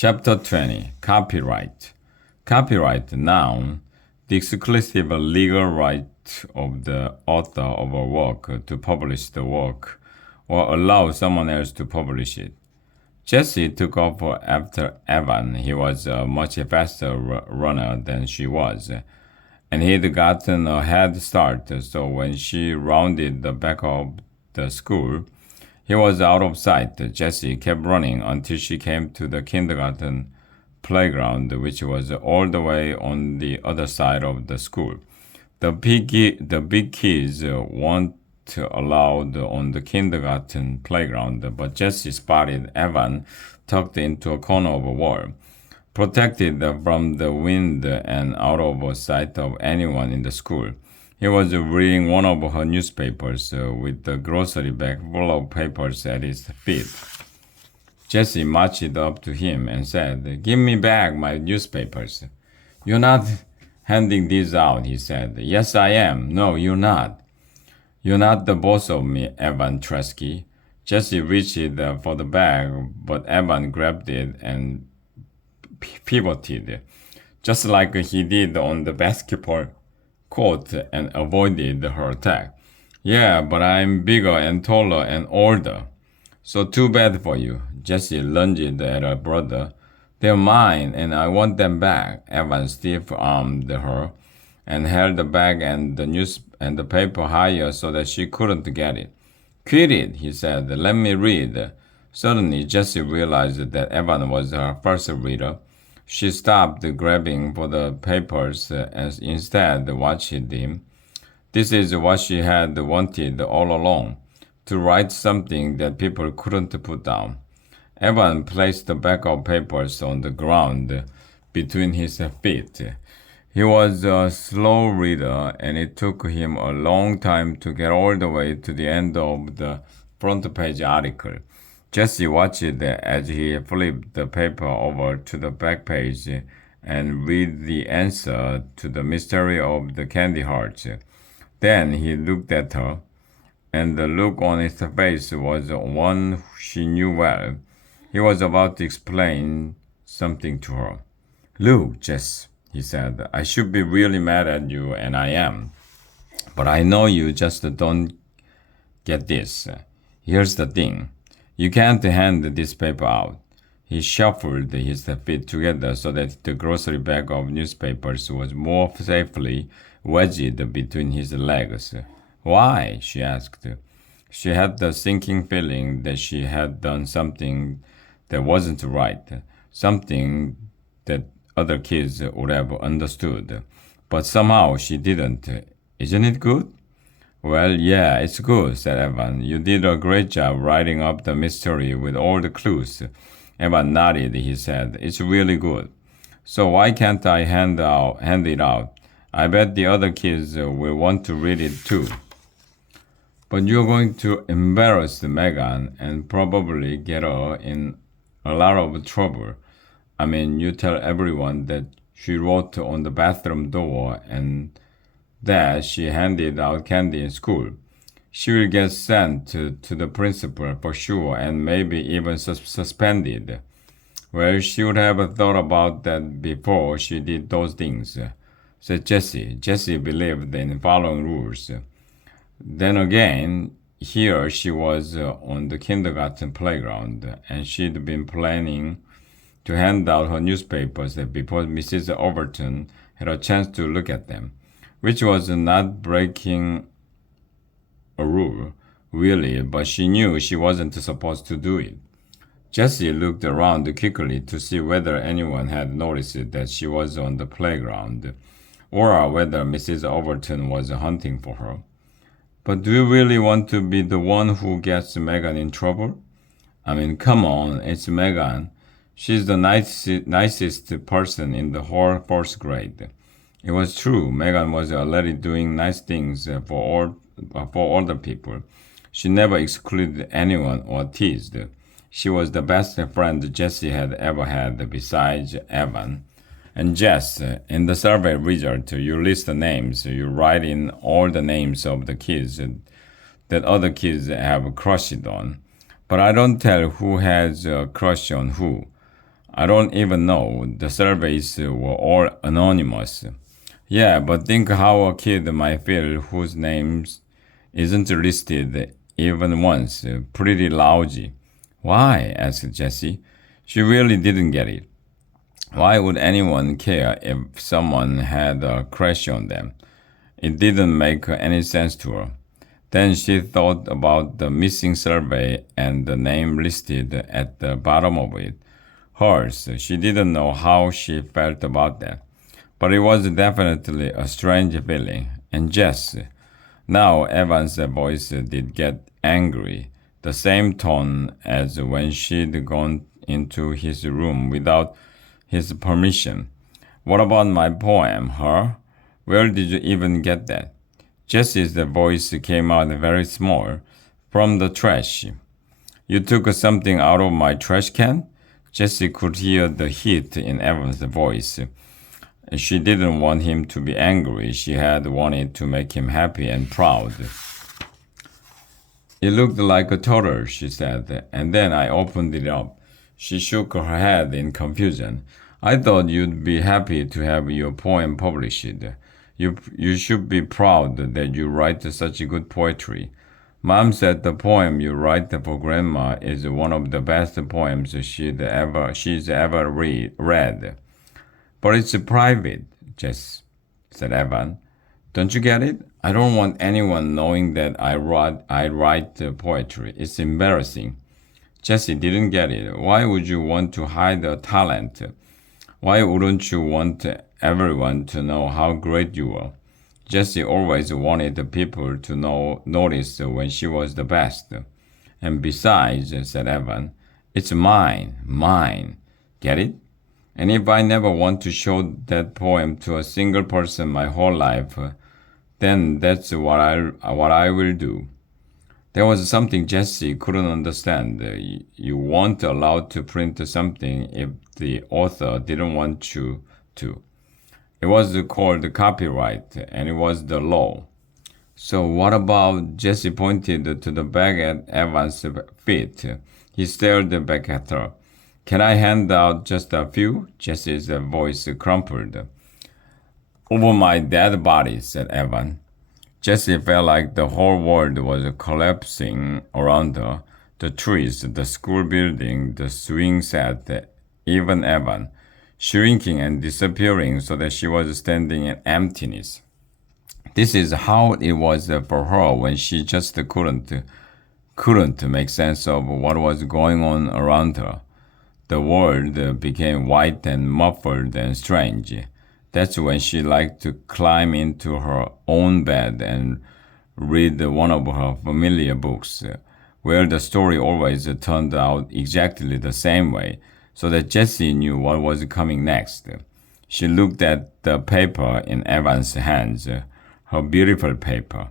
Chapter 20 Copyright. Copyright, noun, the exclusive legal right of the author of a work to publish the work or allow someone else to publish it. Jessie took off after Evan. He was a much faster runner than she was, and he'd gotten a head start, so when she rounded the back of the school, he was out of sight. Jessie kept running until she came to the kindergarten playground, which was all the way on the other side of the school. The big kids weren't allowed on the kindergarten playground, but Jessie spotted Evan tucked into a corner of a wall, protected from the wind and out of sight of anyone in the school. He was reading one of her newspapers with the grocery bag full of papers at his feet. Jessie marched up to him and said, "Give me back my newspapers." "You're not handing these out," he said. "Yes, I am." "No, you're not." "You're not the boss of me, Evan Tresky." Jessie reached for the bag, but Evan grabbed it and pivoted, just like he did on the basketball court, and avoided her attack. "Yeah, but I'm bigger and taller and older. So too bad for you." Jessie lunged at her brother. "They're mine, and I want them back." Evan stiff-armed her and held the bag and the paper higher so that she couldn't get it. "Quit it," he said. "Let me read." Suddenly, Jessie realized that Evan was her first reader. She stopped grabbing for the papers and instead watched him. This is what she had wanted all along, to write something that people couldn't put down. Evan placed the back of papers on the ground between his feet. He was a slow reader, and it took him a long time to get all the way to the end of the front page article. Jessie watched as he flipped the paper over to the back page and read the answer to the mystery of the candy hearts. Then he looked at her, and the look on his face was one she knew well. He was about to explain something to her. "Look, Jess," he said, "I should be really mad at you, and I am. But I know you just don't get this. Here's the thing. You can't hand this paper out." He shuffled his feet together so that the grocery bag of newspapers was more safely wedged between his legs. "Why?" she asked. She had the sinking feeling that she had done something that wasn't right, something that other kids would have understood. But somehow she didn't. "Isn't it good?" "Well, yeah, it's good," said Evan. "You did a great job writing up the mystery with all the clues." Evan nodded. He said, "It's really good. So why can't I hand it out? I bet the other kids will want to read it too." "But you're going to embarrass Megan and probably get her in a lot of trouble. I mean, you tell everyone that she wrote on the bathroom door and that she handed out candy in school. She will get sent to the principal for sure and maybe even suspended." "Well, she would have thought about that before she did those things," said Jessie. Jessie believed in following rules. Then again, here she was on the kindergarten playground, and she'd been planning to hand out her newspapers before Mrs. Overton had a chance to look at them, which was not breaking a rule, really, but she knew she wasn't supposed to do it. Jessie looked around quickly to see whether anyone had noticed that she was on the playground, or whether Mrs. Overton was hunting for her. "But do you really want to be the one who gets Megan in trouble? I mean, come on, it's Megan. She's the nicest person in the whole fourth grade." It was true. Megan was already doing nice things for older people. She never excluded anyone or teased. She was the best friend Jessie had ever had besides Evan. And Jess, in the survey result, you list the names. You write in all the names of the kids that other kids have crushed on. But I don't tell who has a crush on who. I don't even know. The surveys were all anonymous. Yeah, but think how a kid might feel whose name isn't listed even once. Pretty lousy. Why? Asked Jessie. She really didn't get it. Why would anyone care if someone had a crush on them? It didn't make any sense to her. Then she thought about the missing survey and the name listed at the bottom of it. Hers. She didn't know how she felt about that. But it was definitely a strange feeling. And Jess. Now Evan's voice did get angry, the same tone as when she'd gone into his room without his permission. What about my poem, huh? Where did you even get that? Jessie's voice came out very small, from the trash. You took something out of my trash can? Jessie could hear the heat in Evan's voice. She didn't want him to be angry. She had wanted to make him happy and proud. It looked like a turtle, she said, and then I opened it up. She shook her head in confusion. I thought you'd be happy to have your poem published. You should be proud that you write such good poetry. Mom said the poem you write for Grandma is one of the best poems she's ever read. But it's private, Jess, said Evan. Don't you get it? I don't want anyone knowing that I write poetry. It's embarrassing. Jessie didn't get it. Why would you want to hide a talent? Why wouldn't you want everyone to know how great you are? Jessie always wanted people to notice when she was the best. And besides, said Evan, it's mine. Get it? And if I never want to show that poem to a single person my whole life, then that's what I will do. There was something Jessie couldn't understand. You weren't allowed to print something if the author didn't want you to. It was called copyright, and it was the law. So what about, Jessie pointed to the bag at Evan's feet. He stared back at her. Can I hand out just a few? Jessie's voice crumpled. Over my dead body, said Evan. Jessie felt like the whole world was collapsing around her. The trees, the school building, the swing set, even Evan, shrinking and disappearing so that she was standing in emptiness. This is how it was for her when she just couldn't make sense of what was going on around her. The world became white and muffled and strange. That's when she liked to climb into her own bed and read one of her familiar books, where the story always turned out exactly the same way, so that Jessie knew what was coming next. She looked at the paper in Evan's hands, her beautiful paper.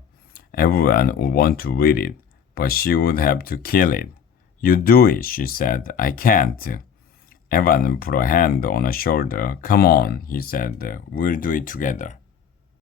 Everyone would want to read it, but she would have to kill it. You do it, she said. I can't. Evan put a hand on her shoulder. Come on, he said. We'll do it together.